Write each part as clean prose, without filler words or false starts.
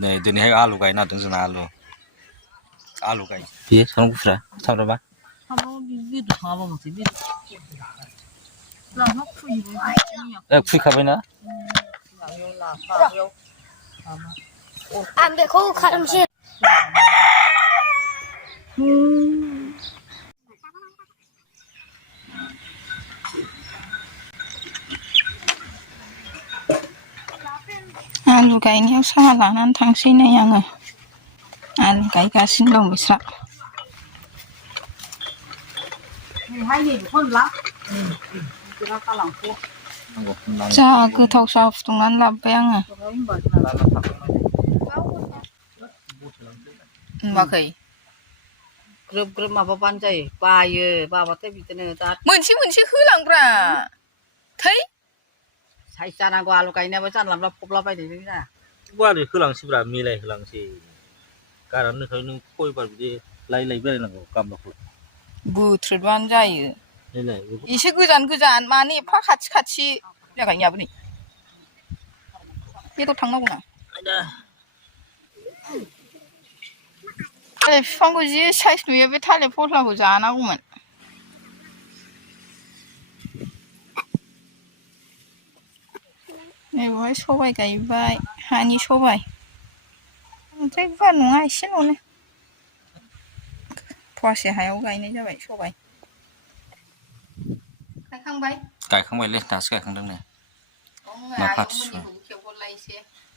नै दिनैहाय आलु गायनो नागिरदों जोंना आलु गायो बेयो सामब्राम गुफुरा सामब्रामा खुयखाबायना आं बेखौ खालामसै आलु गायनायाव साहा लानानै थांसै नै आङो आलु गायगासिनो दं बिस्रा जा गोथाव साहा फुदुंनानै लाबोबाय आङो नुवाखै ग्रोब ग्रोब माबाबानो जायो बायो बाबाथाय बिदिनो दा मोनसे होलांब्रा थै साइज जानांगौ आलु गायनायाबो जानला मोनला फबलाबायनायजों जाया गुवारै होलांसैब्रा मिलाय होलांसै गारनानै दोनखायो नों खयबार बिदि लायै बेरायनांगौ गामलाखौ बुथ्रोदबानो जायो एसे गोजान मानो एफा खाथि जागायनायाबो नै बेदर थांनांगौ ना थालिर बिफांखौ जि साइज नुयो बे थालिर फस्लाखौ जानांगौमोन नै बेवहाय सबाइ गायबाय हानि सबाइ ओमफ्राय गुवार नङा एसेल'नो फवासे हायाव गायनाय जाबाय सबाइ गायखांबायलै दासो गायखांदों नै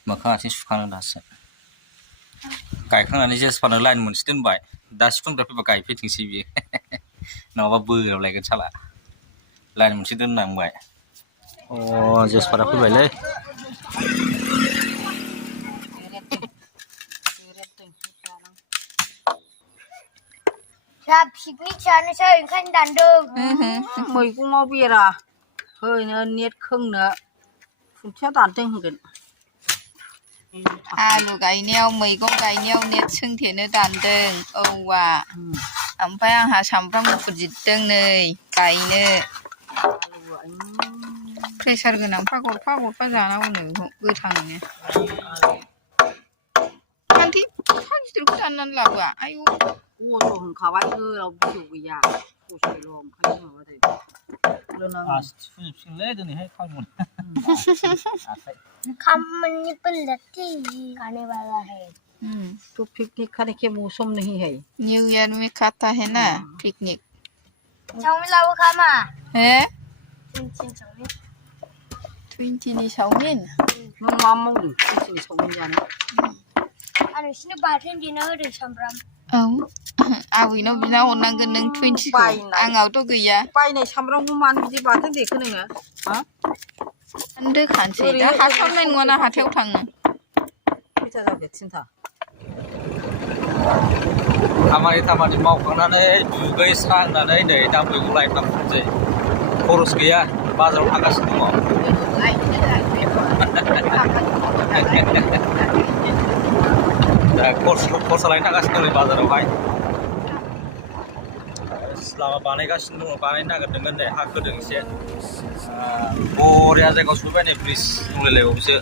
मोखां आथिं सुखांदों दासो गायखांनानै जेसपानो लाइन मोनसे दोनबाय दा सिफुंग्रा फैबा गायफैथोंसै बियो नङाबा बोराबलायगोन साला लाइन मोनसे दोननांबाय जेसपारा फैबायलै दा पिकनिक जानोसै ओंखायनो दानदों मैगङाव बेरा होनो नेट खोंनो खुन्थिया दानदों होनगोन आलु गायनायाव मैगं गायनायाव नेट सोंथेनो दानदों औवा ओमफ्राय आंहा सामब्राम गुफुर जिरदों नै गायनो प्रेसार गोनांफ्रा गरफा जानांगौनो गोथाङैनो आंथि एफा गिदिरखौ दाननानै लाबोआ आयु अज' होनखाबाय गोलाव बिजौ गैया ससेल' ओंखायनो फोजोबसिगोनलै दिनैहाय खामानि पलटी आने वाला है तो पिकनिक खाने के मौसम नहीं है न्यू ईयर में खाता है ना पिकनिक चाउमिन लाबो खामा हे 20 20नि चाउमिन नों मा मावदों 20नि चाउमिन जानो आं नोंसिनो बाथोन देना होदों सामब्राम औ आबैनाव बिना हरनांगोन नों 20खौ आंनावथ' गैया बायनाय सामब्रामखौ मानो बिदि बाथोन देखो नोङो दोखानोसै दा हास्लाबनाय नङाना हाथायाव थांनो खैथा जाखो थिनथा खामानि मावखांनानै दुगैस्रांनानै नै दा मैगं लायनो थांसै खरस गैया बाजाराव थांगासिनो दङ दा खरसा लायनो थांगासिनो दं बाजारावहाय लामा बानायगासिनो दङ बानायनो नागिरदोंमोन नै हा खोदों एसे बरिया जायगायाव सफैबाय नै ब्रिज दंलायलायबावोसो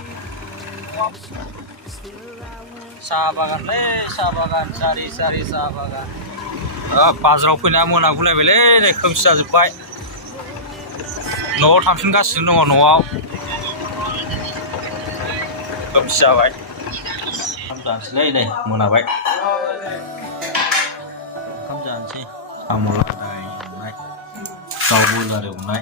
साहा बागानलै साहा बागान सारि साहा बागान बाजाराव फैना मोनागुलायबायलै नै खोमसि जाजोब्बाय न'आव थांफिनगासिनो दङ न'आव खोमसि जाबाय ओंखाम जानोसैलै नै मोनाबाय ओंखाम जानोसै साम' लादाय एवनाय दाउ बयलार एवनाय